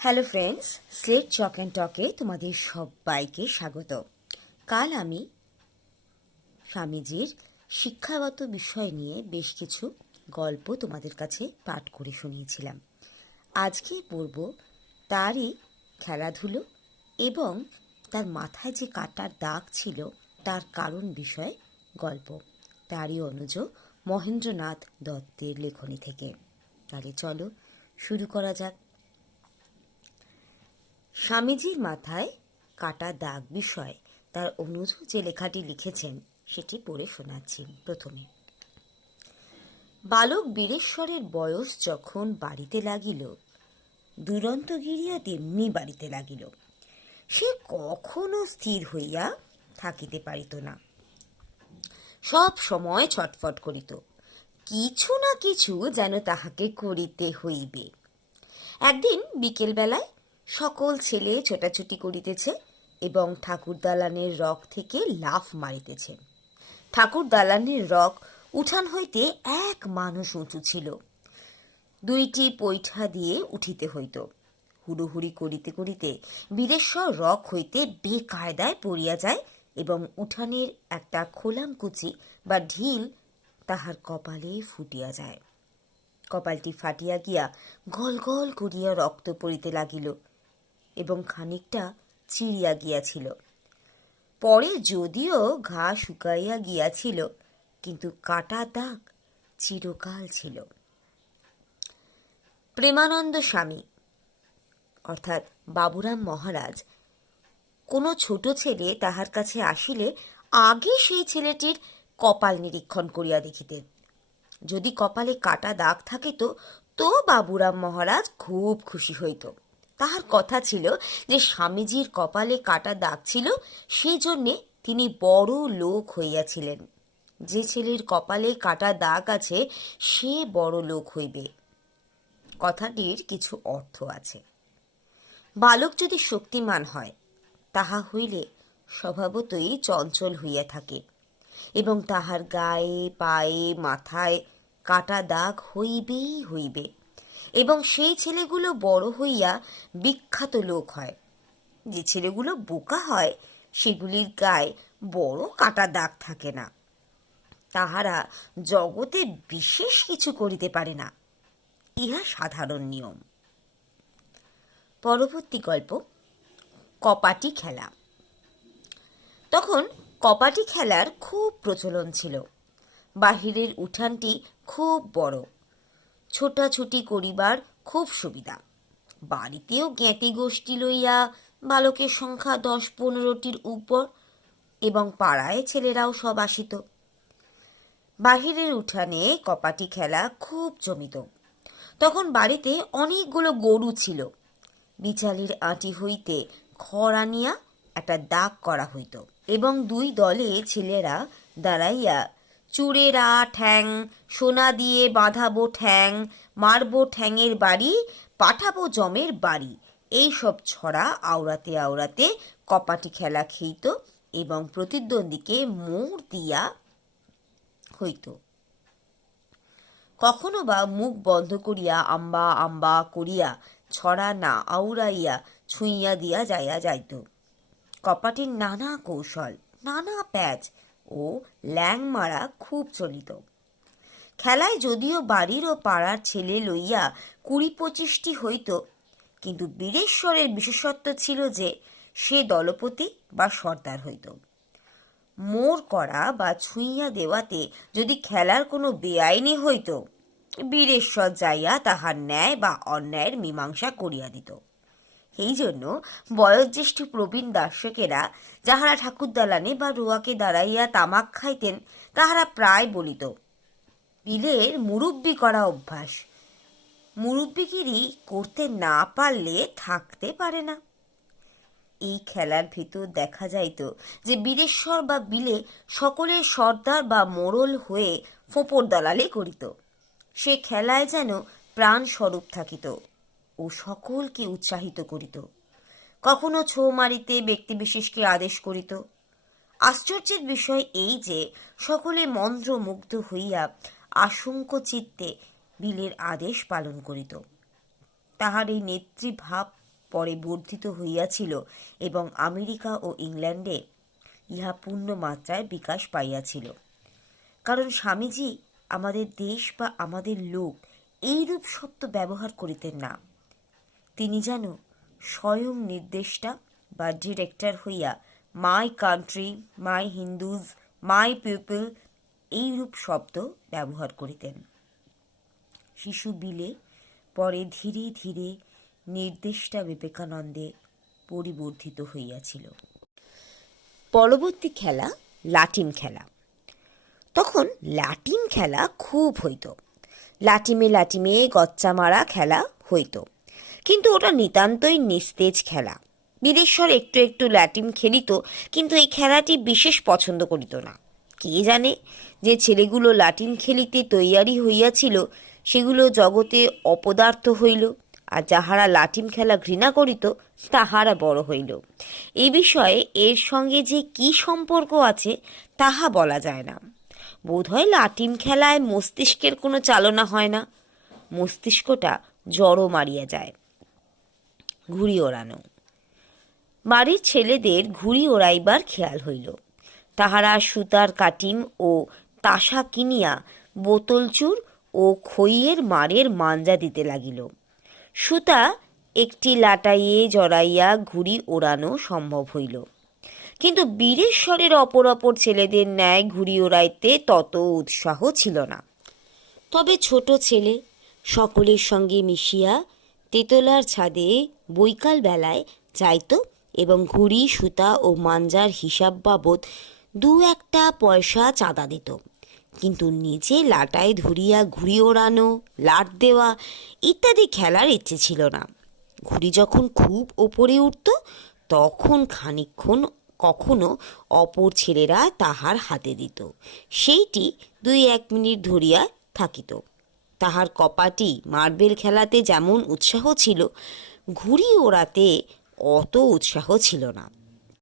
Hello friends slate chalk and টকে তোমাদের সবাইকে স্বাগত। কাল আমি স্বামীজির শিক্ষাগত বিষয় নিয়ে বেশ কিছু গল্প তোমাদের কাছে পাঠ করে শুনিয়েছিলাম। আজকে পড়ব তারই খেলাধুলো এবং তার মাথায় যে কাটার দাগ ছিল তার কারণ বিষয়ে গল্প। তারই অনুজ মহেন্দ্রনাথ দত্তের লেখনী থেকে। তাহলে চলো শুরু করা যাক। স্বামীজির মাথায় কাটা দাগ বিষয় তার অনুজ যে লেখাটি লিখেছেন, সেটি পড়ে শোনাচ্ছি প্রথমে। বালক বীরেশ্বরের বয়স যখন বাড়িতে লাগিল, দুরন্ত গিরিয়া তেমনি বাড়িতে লাগিল। সে কখনো স্থির হইয়া থাকিতে পারিত না। সব সময় ছটফট করিত। কিছু না কিছু যেন তাহাকে করিতে হইবে। একদিন বিকেলবেলায় সকল ছেলে ছোটাছুটি করিতেছে এবং ঠাকুর দালানের রক থেকে লাফ মারিতেছে। ঠাকুর দালানের রক উঠান হইতে এক মানুষ উঁচু ছিল। দুইটি পৈঠা দিয়ে উঠিতে হইত। হুড়োহুড়ি করিতে করিতে বীরেশ্বর রক হইতে বেকায়দায় পড়িয়া যায় এবং উঠানের একটা খোলামকুচি বা ঢিল তাহার কপালে ফুটিয়া যায়। কপালটি ফাটিয়া গিয়া গল গল করিয়া রক্ত পড়িতে লাগিল। এবং খানিকটা চিরিয়া গিয়াছিল। পরে যদিও ঘা শুকাইয়া গিয়াছিল, কিন্তু কাটা দাগ চিরকাল ছিল। প্রেমানন্দ স্বামী, অর্থাৎ বাবুরাম মহারাজ, কোনো ছোট ছেলে তাহার কাছে আসিলে আগে সেই ছেলেটির কপাল নিরীক্ষণ করিয়া দেখিতেন যদি কপালে কাটা দাগ থাকিত তো বাবুরাম মহারাজ খুব খুশি হইত। তাহার কথা ছিল যে স্বামীজির কপালে কাটা দাগ ছিল সেই জন্যে তিনি বড় লোক হইয়াছিলেন। যে ছেলের কপালে কাটা দাগ আছে, সে বড় লোক হইবে। কথাটির কিছু অর্থ আছে। বালক যদি শক্তিমান হয়, তাহা হইলে স্বভাবতই চঞ্চল হইয়া থাকে এবং তাহার গায়ে, পায়ে, মাথায় কাটা দাগ হইবেই হইবে। এবং সেই ছেলেগুলো বড় হইয়া বিখ্যাত লোক হয়। যে ছেলেগুলো বোকা হয়, সেগুলির গায়ে বড় কাটা দাগ থাকে না। তাহারা জগতে বিশেষ কিছু করিতে পারে না। ইহা সাধারণ নিয়ম। পরবর্তী গল্প, কপাটি খেলা। তখন কপাটি খেলার খুব প্রচলন ছিল। বাহিরের উঠানটি খুব বড়। ছোটাছুটি করিবার খুব সুবিধা। বাড়িতেও জ্ঞাতি গোষ্ঠী লইয়া বালকের সংখ্যা দশ পনেরোটির উপর এবং পাড়ায় ছেলেরাও সব আসিত। বাহিরের উঠানে কপাটি খেলা খুব জমিত। তখন বাড়িতে অনেকগুলো গরু ছিল। বিচালির আঁটি হইতে খড় আনিয়া একটা দাগ করা হইত এবং দুই দলে ছেলেরা দাঁড়াইয়া চুড়েরা ঠ্যাং, সোনা দিয়ে বাঁধাবো ঠ্যাং, মারবো ঠ্যাংয়ের বাড়ি, পাঠাবো জমের বাড়ি। এই সব ছড়া আওড়াতে আওড়াতে কপাটি খেলা খেইত এবং প্রতিদ্বন্দ্বীকে মোড় দিয়া হইত। কখনো বা মুখ বন্ধ করিয়া আম্বা আম্বা করিয়া ছড়া না আউড়াইয়া ছুঁইয়া দিয়া যাইয়া যাইত। কপাটির নানা কৌশল, নানা প্যাচ ও ল্যাং মারা খুব চলিত। খেলায় যদিও বাড়ির ও পাড়ার ছেলে লইয়া কুড়ি পঁচিশটি হইত, কিন্তু বীরেশ্বরের বিশেষত্ব ছিল যে সে দলপতি বা সর্দার হইত। মোর করা বা ছুঁইয়া দেওয়াতে যদি খেলার কোনো বেআইনি হইত, বীরেশ্বর যাইয়া তাহার ন্যায় বা অন্যায়ের মীমাংসা করিয়া দিত। এই জন্য বয়োজ্যেষ্ঠ প্রবীণ দর্শকেরা যাহারা ঠাকুর দালানে বা রোয়াকে দাঁড়াইয়া তামাক খাইতেন, তাহারা প্রায় বলিত, বিলের মুরব্বি করা অভ্যাস। মুরব্বিগিরি করতে না পারলে থাকতে পারে না। এই খেলার ভিতর দেখা যাইত যে বীরেশ্বর বা বিলে সকলের সর্দার বা মোড়ল হয়ে ফোঁপর দালালি করিত। সে খেলায় যেন প্রাণ স্বরূপ থাকিত। ও সকলকে উৎসাহিত করিত। কখনো ছো মারিতে ব্যক্তিবিশেষকে আদেশ করিত। আশ্চর্যের বিষয় এই যে, সকলে মন্ত্রমুগ্ধ হইয়া আশঙ্ক চিত্তে বিলের আদেশ পালন করিত। তাহার এই নেতৃভাব পরে বর্ধিত হইয়াছিল এবং আমেরিকা ও ইংল্যান্ডে ইহা পূর্ণ মাত্রায় বিকাশ পাইয়াছিল। কারণ স্বামীজি, আমাদের দেশ বা আমাদের লোক এইরূপ শব্দ ব্যবহার করিতেন না। তিনি যেন স্বয়ং নির্দেশটা বা ডিরেক্টর হইয়া my country my Hindus my people এইরূপ শব্দ ব্যবহার করিতেন। শিশু বিলে পরে ধীরে ধীরে নির্দেশটা বিবেকানন্দে পরিবর্ধিত হইয়াছিল। পরবর্তী খেলা লাটিম খেলা। তখন লাটিম খেলা খুব হইতো। লাটিমে লাটিমে গচ্চা মারা খেলা হইতো। কিন্তু ওটা নিতান্তই নিস্তেজ খেলা। বিদেশ্বর একটু একটু ল্যাটিম খেলিত, কিন্তু এই খেলাটি বিশেষ পছন্দ করিত না। কে জানে যে ছেলেগুলো লাটিম খেলিতে তৈয়ারি হইয়াছিল, সেগুলো জগতে অপদার্থ হইল, আর যাহারা লাটিম খেলা ঘৃণা করিত, তাহারা বড় হইল। এ বিষয়ে এর সঙ্গে যে কি সম্পর্ক আছে, তাহা বলা যায় না। বোধহয় লাটিম খেলায় মস্তিষ্কের কোনো চালনা হয় না। মস্তিষ্কটা জড়ো মারিয়া যায়। ঘুড়ি ওড়ানো। বাড়ির ছেলেদের ঘুড়ি ওড়াইবার খেয়াল হইল। তাহারা সুতার কাটিম ও তাসা কিনিয়া বোতলচুর ও খইয়ের মারের মাঞ্জা দিতে লাগিল। সুতা একটি লাটাইয়ে জড়াইয়া ঘুড়ি ওড়ানো সম্ভব হইল। কিন্তু বীরেশ্বরের অপর অপর ছেলেদের ন্যায় ঘুড়ি ওড়াইতে তত উৎসাহ ছিল না। তবে ছোট ছেলে সকলের সঙ্গে মিশিয়া তেতলার ছাদে বৈকাল বেলায় যাইত এবং ঘুড়ি, সুতা ও মাঞ্জার হিসাব বাবদ দু একটা পয়সা চাঁদা দিত। কিন্তু নিজে লাটায় ধরিয়া ঘুড়ি ওড়ানো, লাট দেওয়া ইত্যাদি খেলার ইচ্ছে ছিল না। ঘুড়ি যখন খুব ওপরে উঠত, তখন খানিকক্ষণ কখনো অপর ছেলেরা তাহার হাতে দিত। সেইটি দুই এক মিনিট ধরিয়া থাকিত। তাহার কপাটি মার্বেল খেলাতে যেমন উৎসাহ ছিল ঘুড়ি ওড়াতে অত উৎসাহ ছিল না।